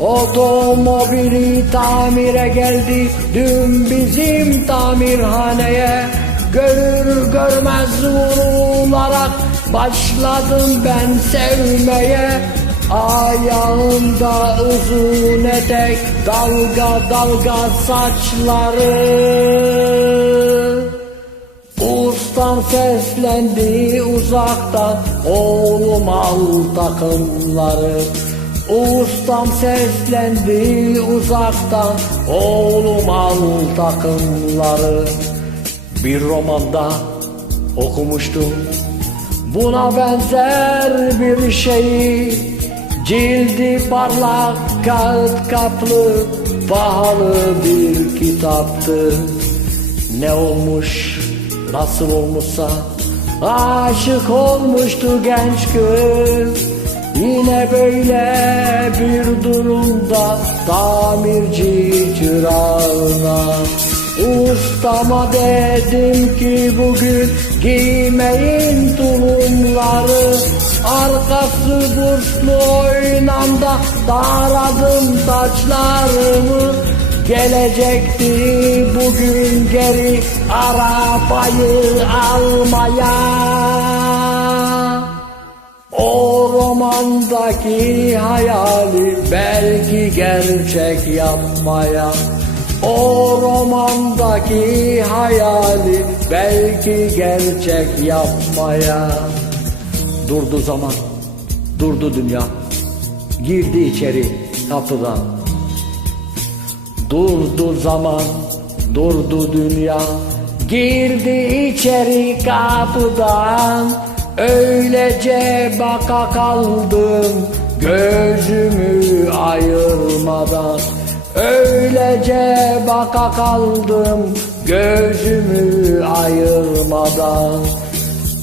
Otomobili tamire geldi. Dün bizim tamirhaneye Görür görmez vurularak başladım ben sevmeye. Ayağında uzun etek dalga dalga saçları. Ustam seslendi uzaktan Oğlum al takımları Ustam seslendi uzaktan Oğlum al takımları. Bir romanda okumuştum Buna benzer bir şeyi. Cildi parlak kağıt kaplı Pahalı bir kitaptı. Ne olmuş, nasıl olmuşsa Aşık olmuştu genç kız. Yine böyle Tamirci çırağına. Ustama dedim ki bugün Giymeyin tulumları. Arkası burçlu oynamda Daradım saçlarımı. Gelecekti bugün geri arabayı almaya O romandaki hayali belki gerçek yapmaya. O romandaki hayali belki gerçek yapmaya. Durdu zaman, durdu dünya. Girdi içeri kapıdan. Durdu zaman, durdu dünya. Girdi içeri kapıdan Öylece baka kaldım Gözümü ayırmadan. Öylece baka kaldım Gözümü ayırmadan.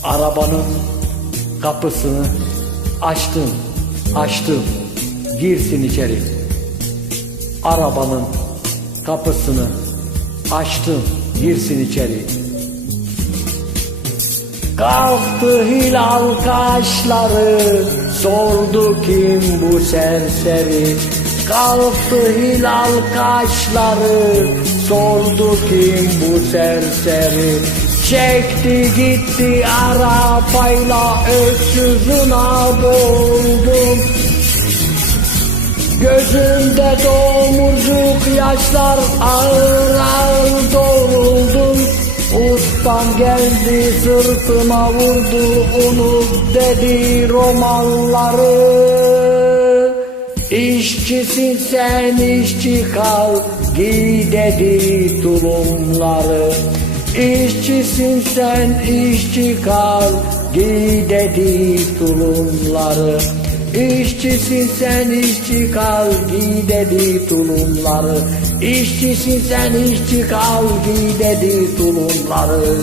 Arabanın kapısını açtım, açtım. Girsin içeri. Arabanın kapısını açtım girsin içeri. Kalktı hilal kaşları sordu kim bu serseri. Kalktı hilal kaşları sordu kim bu serseri. Çekti gitti arabayla öksüzüne boğuldum. Gözümde domuzcuk yaşlar ağır ağır Ustam geldi sırtıma vurdu onu dedi romanları İşçisin sen işçi kal giy dedi tulumları. İşçisin sen işçi kal giy dedi tulumları. İşçisin sen işçi kal giy dedi tulumları İşçisin sen işçi kal giy dedi tulumları